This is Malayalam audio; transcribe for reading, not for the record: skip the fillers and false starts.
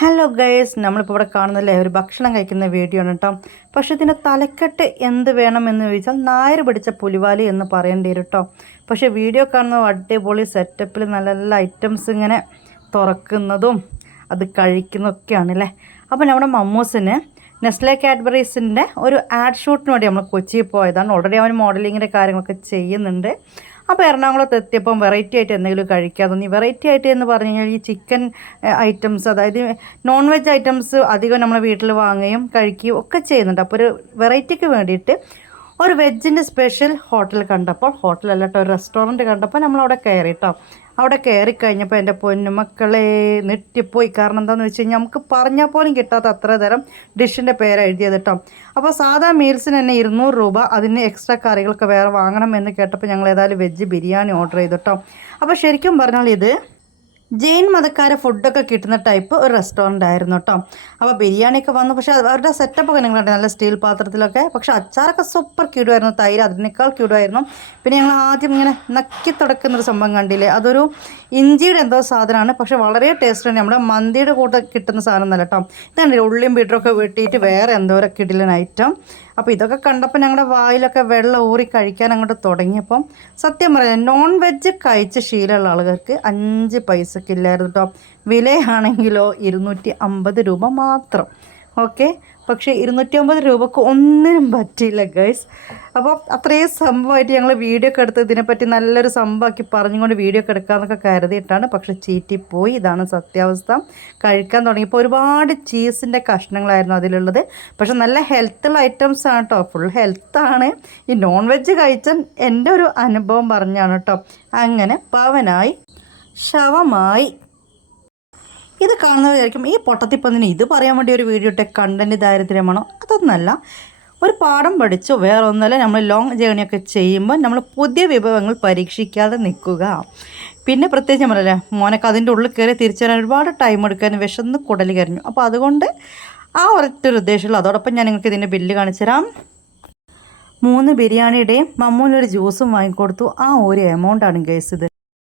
ഹലോ ഗൈസ്, നമ്മളിപ്പോൾ ഇവിടെ കാണുന്നല്ലേ ഒരു ഭക്ഷണം കഴിക്കുന്ന വീഡിയോ ആണ് കേട്ടോ. പക്ഷേ ഇതിൻ്റെ തലക്കെട്ട് എന്ത് വേണമെന്ന് ചോദിച്ചാൽ നായർ പിടിച്ച പുലിവാലി എന്ന് പറയേണ്ടി വരും കേട്ടോ. പക്ഷേ വീഡിയോ കാണുന്ന അടിപൊളി സെറ്റപ്പിൽ നല്ല നല്ല ഐറ്റംസ് ഇങ്ങനെ തുറക്കുന്നതും അത് കഴിക്കുന്നതൊക്കെയാണല്ലേ. അപ്പോൾ നമ്മുടെ മമ്മൂസിന് നെസ്ലെ കാഡ്ബറീസിൻ്റെ ഒരു ആഡ് ഷൂട്ടിന് വേണ്ടി നമ്മൾ കൊച്ചിയിൽ പോയതാണ്. ഓൾറെഡി അവൻ മോഡലിങ്ങിൻ്റെ കാര്യങ്ങളൊക്കെ ചെയ്യുന്നുണ്ട്. അപ്പോൾ എറണാകുളത്ത് എത്തിയപ്പം വെറൈറ്റി ആയിട്ട് എന്തെങ്കിലും കഴിക്കാൻ തോന്നി. വെറൈറ്റി ആയിട്ട് എന്ന് പറഞ്ഞു കഴിഞ്ഞാൽ ഈ ചിക്കൻ ഐറ്റംസ്, അതായത് നോൺ വെജ് ഐറ്റംസ് അധികം നമ്മൾ വീട്ടിൽ വാങ്ങുകയും കഴിക്കുകയും ഒക്കെ ചെയ്യുന്നുണ്ട്. അപ്പോൾ ഒരു വെറൈറ്റിക്ക് വേണ്ടിയിട്ട് ഒരു വെജിൻ്റെ സ്പെഷ്യൽ ഹോട്ടൽ കണ്ടപ്പോൾ, ഹോട്ടലല്ല കേട്ടോ, ഒരു റെസ്റ്റോറൻറ്റ് കണ്ടപ്പോൾ നമ്മളവിടെ കയറി കേട്ടോ. അവിടെ കയറി കഴിഞ്ഞപ്പോൾ എൻ്റെ പൊന്നുമക്കളെ നെട്ടിപ്പോയി. കാരണം എന്താണെന്ന് വെച്ച് കഴിഞ്ഞാൽ നമുക്ക് പറഞ്ഞാൽ പോലും കിട്ടാത്ത അത്ര തരം ഡിഷിൻ്റെ പേര് എഴുതിയത് കേട്ടോ. അപ്പോൾ സാധാ മീൽസിന് തന്നെ 200 രൂപ, അതിന് എക്സ്ട്രാ കറികളൊക്കെ വേറെ വാങ്ങണം എന്ന് കേട്ടപ്പോൾ ഞങ്ങൾ ഏതായാലും വെജ് ബിരിയാണി ഓർഡർ ചെയ്തു കേട്ടോ. അപ്പോൾ ശരിക്കും പറഞ്ഞാൽ ഇത് ജെയിൻ മതക്കാരെ ഫുഡൊക്കെ കിട്ടുന്ന ടൈപ്പ് ഒരു റെസ്റ്റോറൻ്റ് ആയിരുന്നു കേട്ടോ. അപ്പോൾ ബിരിയാണിയൊക്കെ വന്നു. പക്ഷേ അവരുടെ സെറ്റപ്പൊക്കെ നിങ്ങൾ കണ്ടു, നല്ല സ്റ്റീൽ പാത്രത്തിലൊക്കെ. പക്ഷേ അച്ചാറൊക്കെ സൂപ്പർ ക്യൂഡായിരുന്നു, തൈര് അതിനേക്കാൾ ക്യൂഡായിരുന്നു. പിന്നെ ഞങ്ങൾ ആദ്യം ഇങ്ങനെ നക്കി തുടക്കുന്നൊരു സംഭവം കണ്ടില്ലേ, അതൊരു ഇഞ്ചിയുടെ എന്തോ സാധനമാണ്. പക്ഷേ വളരെ ടേസ്റ്റാണ്. നമ്മുടെ മന്തിയുടെ കൂടെ കിട്ടുന്ന സാധനം എന്നല്ല കേട്ടോ. ഇതല്ലേ ഉള്ളിയും ബീറ്ററൊക്കെ വെട്ടിയിട്ട് വേറെ എന്തോ കിടിലൻ ഐറ്റം. അപ്പോൾ ഇതൊക്കെ കണ്ടപ്പോൾ ഞങ്ങളുടെ വായിലൊക്കെ വെള്ളം ഊറി കഴിക്കാൻ അങ്ങോട്ട് തുടങ്ങിയപ്പം സത്യം പറയാം, നോൺ വെജ് കഴിച്ച ശീലമുള്ള ആളുകൾക്ക് 5 പൈസക്കില്ലായിരുന്നു കേട്ടോ. വിലയാണെങ്കിലോ 250 രൂപ മാത്രം. ഓക്കെ, പക്ഷേ 250 രൂപക്ക് ഒന്നിനും പറ്റിയില്ല ഗൈസ്. അപ്പോൾ അത്രയും സംഭവമായിട്ട് ഞങ്ങൾ വീഡിയോ ഒക്കെ എടുത്ത് ഇതിനെപ്പറ്റി നല്ലൊരു സംഭവമാക്കി പറഞ്ഞുകൊണ്ട് വീഡിയോ ഒക്കെ എടുക്കാമെന്നൊക്കെ കരുതിയിട്ടാണ്. പക്ഷേ ചീറ്റിപ്പോയി. ഇതാണ് സത്യാവസ്ഥ. കഴിക്കാൻ തുടങ്ങിയപ്പോൾ ഒരുപാട് ചീസിൻ്റെ കഷ്ണങ്ങളായിരുന്നു അതിലുള്ളത്. പക്ഷെ നല്ല ഹെൽത്തുള്ള ഐറ്റംസ് ആണ് കേട്ടോ, ഫുൾ ഹെൽത്താണ്. ഈ നോൺ വെജ് കഴിച്ചാൽ എൻ്റെ ഒരു അനുഭവം പറഞ്ഞാണ് കേട്ടോ. അങ്ങനെ പവനായി ശവമായി. ഇത് കാണുന്നവരായിരിക്കും ഈ പൊട്ടത്തിപ്പന്നിന് ഇത് പറയാൻ വേണ്ടി ഒരു വീഡിയോ ഇട്ട കണ്ടൻറ്റ് ദാരിദ്ര്യമാണോ? അതൊന്നല്ല. ഒരു പാഠം പഠിച്ചു, വേറെ ഒന്നല്ല. നമ്മൾ ലോങ് ജേണിയൊക്കെ ചെയ്യുമ്പോൾ നമ്മൾ പുതിയ വിഭവങ്ങൾ പരീക്ഷിക്കാതെ നിൽക്കുക. പിന്നെ പ്രത്യേകിച്ച് നമ്മളല്ലേ മോനൊക്കെ അതിൻ്റെ ഉള്ളിൽ കയറി തിരിച്ചു വരാൻ ഒരുപാട് ടൈം എടുക്കാൻ വിശന്ന് കുടൽ കരിഞ്ഞു. അപ്പോൾ അതുകൊണ്ട് ആ ഒരൊറ്റൊരു ഉദ്ദേശമുള്ളൂ. അതോടൊപ്പം ഞാൻ നിങ്ങൾക്ക് ഇതിൻ്റെ ബില്ല് കാണിച്ചു തരാം. 3 ബിരിയാണിയുടെയും മമ്മൂനൊരു ജ്യൂസും വാങ്ങിക്കൊടുത്തു. ആ ഒരു എമൗണ്ടാണ് ഗൈസ് ഇത്.